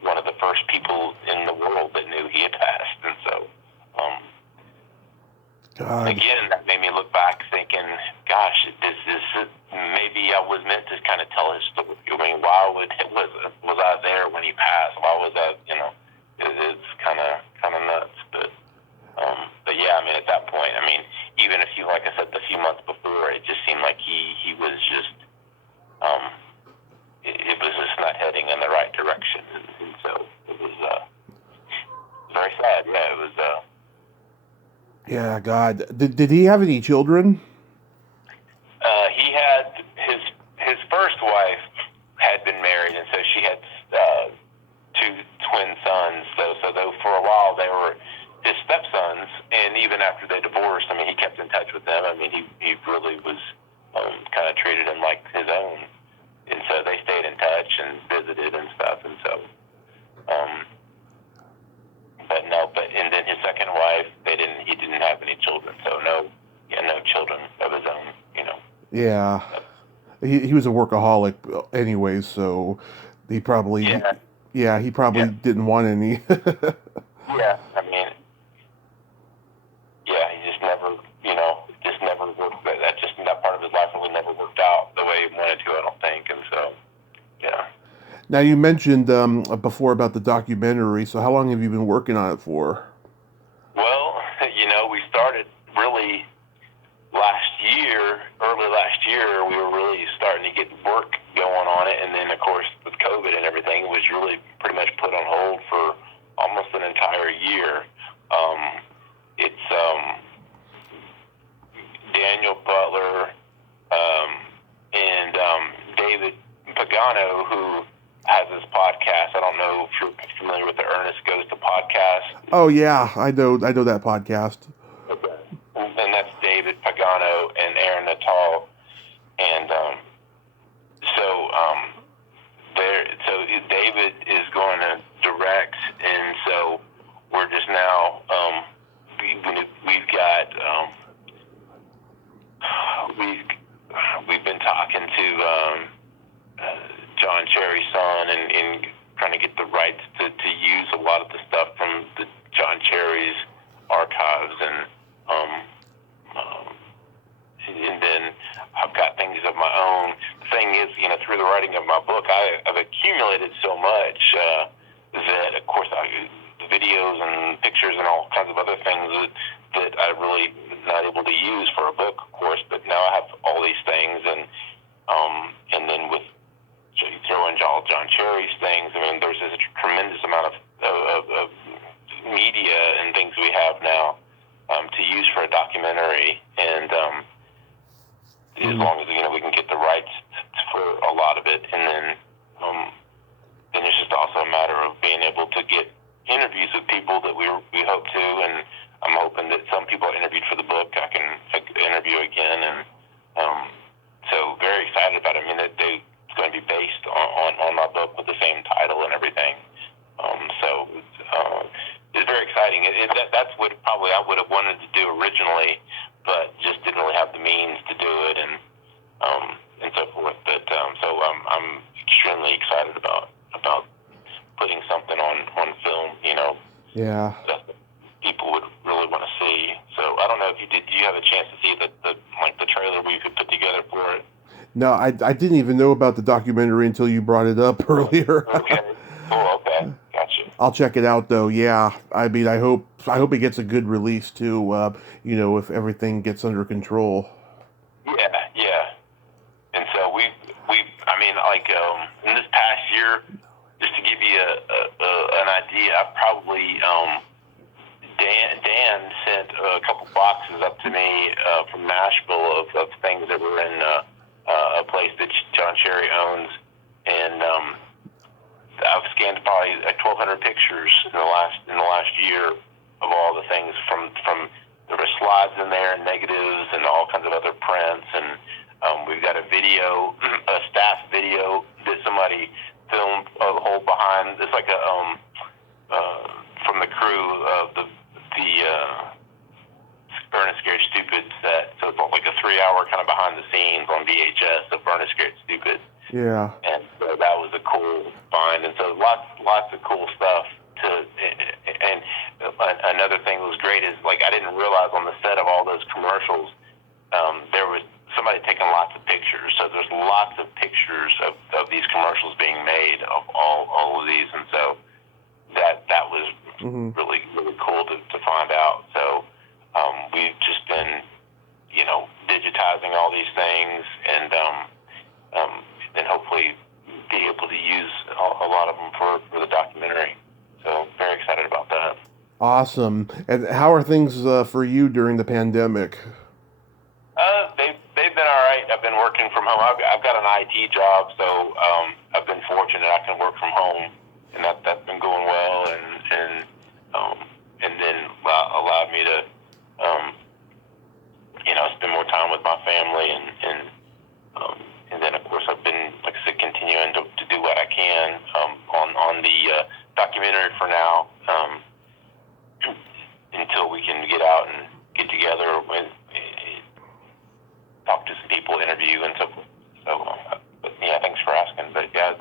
one of the first people in the world that knew he had passed. And so again, that made me look back thinking, gosh, this is maybe I was meant to kind of tell his story. I mean, why was I there when he passed? Why was I, it's kind of nuts. But yeah, I mean, at that point, I mean, even if you, like I said, the few months before, it just seemed like he was just, it was just not heading in the right direction. And so it was very sad. Yeah, it was. Yeah, God. Did he have any children? He had his first wife had been married, and so she had two twin sons. So though for a while they were his stepsons, and even after they divorced, I mean, he kept in touch with them. I mean, he really was kind of treated them like his own, and so they stayed in touch and visited and stuff. And so, and then his second wife, he didn't have any children, so no children of his own, Yeah. He was a workaholic anyway, so he probably didn't want any. Yeah, I mean, yeah, he just never worked. That part of his life really never worked out the way he wanted to, I don't think, and so, yeah. Now, you mentioned before about the documentary, so how long have you been working on it for? Well, we started really early last year, we were really starting to get work going on it, and then, of course, with COVID and everything, it was really pretty much put on hold for almost an entire year. It's Daniel Butler and David Pagano, who has this podcast. I don't know if you're familiar with the Earnest Goes to podcast. Oh yeah, I know that podcast. Okay. And that's David Pagano and Aaron Natal, and so David is going to direct, and so we're just now we've been talking to John Cherry's son and trying to get the rights to use a lot of the stuff from the John Cherry's archives, and then I've got things of my own. The thing is, through the writing of my book, I've accumulated so much that, of course, the videos and pictures and all kinds of other things that I really not able to use for a book, of course. But now I have all these things, and then with you throw in all John Cherry's things. I mean, there's a tremendous amount of media and things we have now to use for a documentary, and as long as we can get the rights for a lot of it, and then it's just also a matter of being able to get interviews with people that we hope to, and I'm hoping that some people I interviewed for the book I can interview again, and so very excited about it. I mean, it's going to be based on my book with the same title and everything. So it's very exciting. That's what probably I would have wanted to do originally, but just didn't really have the means to do it, and so forth. But I'm extremely excited about putting something on film. Yeah. That people would really want to see. So I don't know if you did. Do you have a chance to see the trailer we could put together for it? No, I didn't even know about the documentary until you brought it up earlier. Okay. Oh, okay. Gotcha. I'll check it out though. Yeah. I mean, I hope it gets a good release too. If everything gets under control. Yeah. And so we I mean, like in this past year, just to give you an idea, I probably Dan sent a couple boxes up to me from Nashville of things that were in a place that John Cherry owns, and I've scanned probably 1,200 pictures in the last year of all the things from there were slides in there and negatives and all kinds of other prints, and we've got a staff video that somebody filmed a whole behind. It's like from the crew of the Earnest Scared Stupid set, so it's like a 3-hour kind of behind the scenes on VHS of Earnest Scared Stupid. Yeah. And so that was a cool find, and so lots of cool stuff. And another thing that was great is, like, I didn't realize on the set of all those commercials, there was somebody taking lots of pictures. pictures. So there's lots of pictures of these commercials being made of all of these, and so that was really cool to find out. So we've just been, digitizing all these things, and then hopefully be able to use a lot of them for the documentary. So very excited about that. Awesome. And how are things for you during the pandemic? They've been all right. I've been working from home. I've got an IT job, so I've been fortunate I can work from home, and that's been going well, and then allowed me to spend more time with my family, and then of course I've been, like I said, continuing to do what I can on the documentary for now, until we can get out and get together with talk to some people, interview, and so forth. So, but yeah, thanks for asking. But yeah,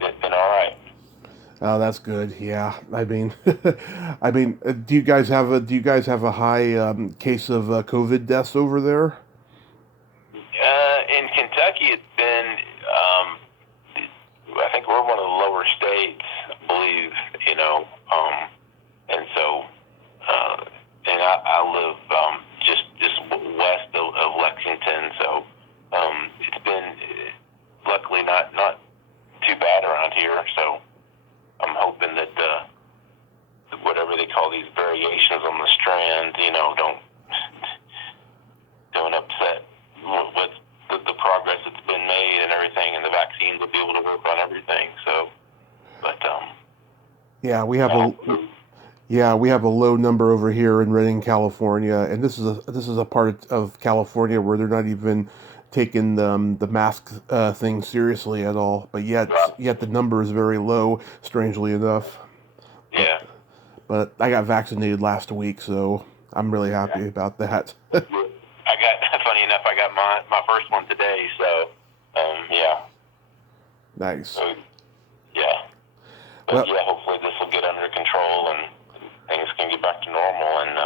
it's been all right. Oh, that's good. Yeah, I mean, do you guys have a high case of COVID deaths over there? In Kentucky, it's been. I think we're one of the lower states, I believe. And so, and I live just west of Lexington, so it's been luckily not too bad around here. So I'm hoping that whatever they call these variations on the strand, don't upset with the progress that's been made and everything, and the vaccines will be able to work on everything. So, but yeah, we have a low number over here in Redding, California, and this is a part of California where they're not even taking the mask thing seriously at all. But yet the number is very low, strangely enough. Yeah. But I got vaccinated last week, so I'm really happy about that. Funny enough, I got my first one today. So, yeah. Nice. So, yeah. But yeah, hopefully this will get under control and things can get back to normal. And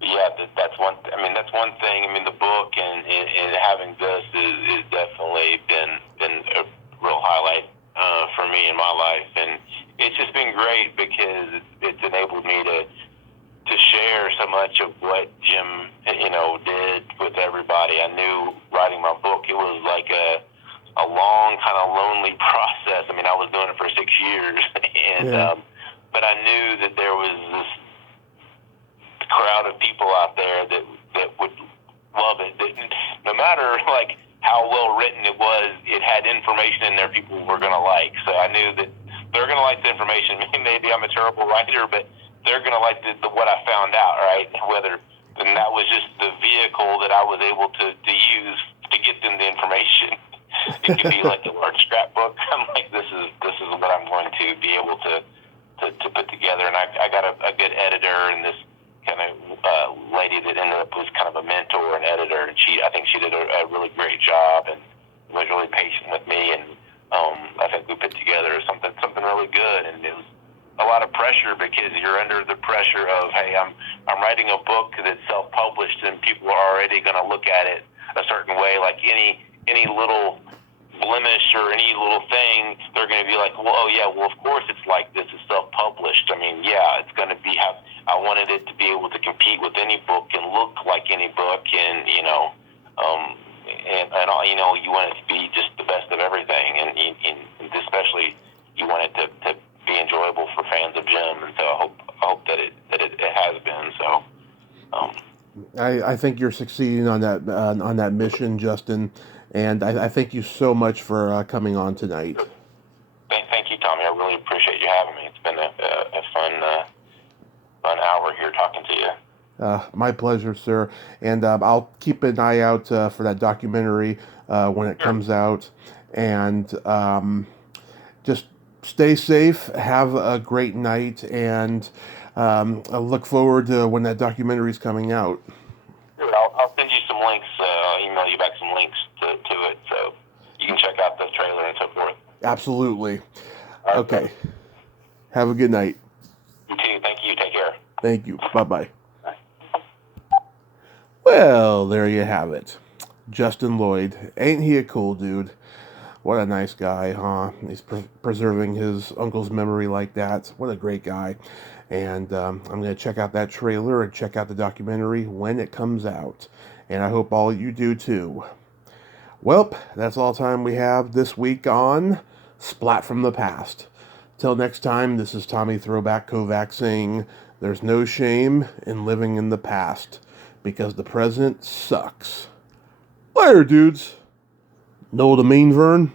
yeah, that's one. That's one thing. The book and having this is definitely been a real highlight for me in my life, and it's just been great because it's enabled me to share so much of what Jim did with everybody. I knew writing my book, it was like a long, kind of lonely process. I was doing it for 6 years, and but I knew that there was this crowd of people out there that would love it. That no matter like how well written it was, it had information in there people were going to like. So I knew that they're going to like the information. Maybe I'm a terrible writer, but they're going to like the what I found out, right? And that was just the vehicle that I was able to use to get them the information. It could be like a large scrapbook. I'm like, this is what I'm going to be able to put together. And I got a good editor, and this kind of lady that ended up was kind of a mentor and editor, and I think she did a really great job and was really patient with me. And I think we put together something really good. And it was a lot of pressure because you're under the pressure of, hey, I'm writing a book that's self-published, and people are already going to look at it a certain way. Like any little blemish or any little thing, they're going to be like, well, oh yeah, well of course it's like this, it's self-published. Yeah, it's going to be I wanted it to be able to compete with any book and look like any book, and you want it to be just the best of everything, and especially you want it to be enjoyable for fans of Jim, and so I hope that it has been. So I think you're succeeding on that mission, Justin, and I thank you so much for coming on tonight. Thank you, Tommy. I really appreciate you having me. It's been a fun hour here talking to you. My pleasure, sir. And I'll keep an eye out for that documentary when it comes out. And just stay safe, have a great night, and I look forward to when that documentary is coming out. Sure, I'll send you some links. I'll email you back some links to it, so you can check out the trailer and so forth. Absolutely. Right, okay. So. Have a good night. You too. Thank you. Take care. Thank you. Bye-bye. Well, there you have it. Justin Lloyd. Ain't he a cool dude? What a nice guy, huh? He's preserving his uncle's memory like that. What a great guy. And I'm going to check out that trailer and check out the documentary when it comes out. And I hope all you do too. Well, that's all time we have this week on Splat from the Past. Till next time, this is Tommy Throwback Kovac saying, there's no shame in living in the past, because the present sucks. Later, dudes. Know what I mean, Vern?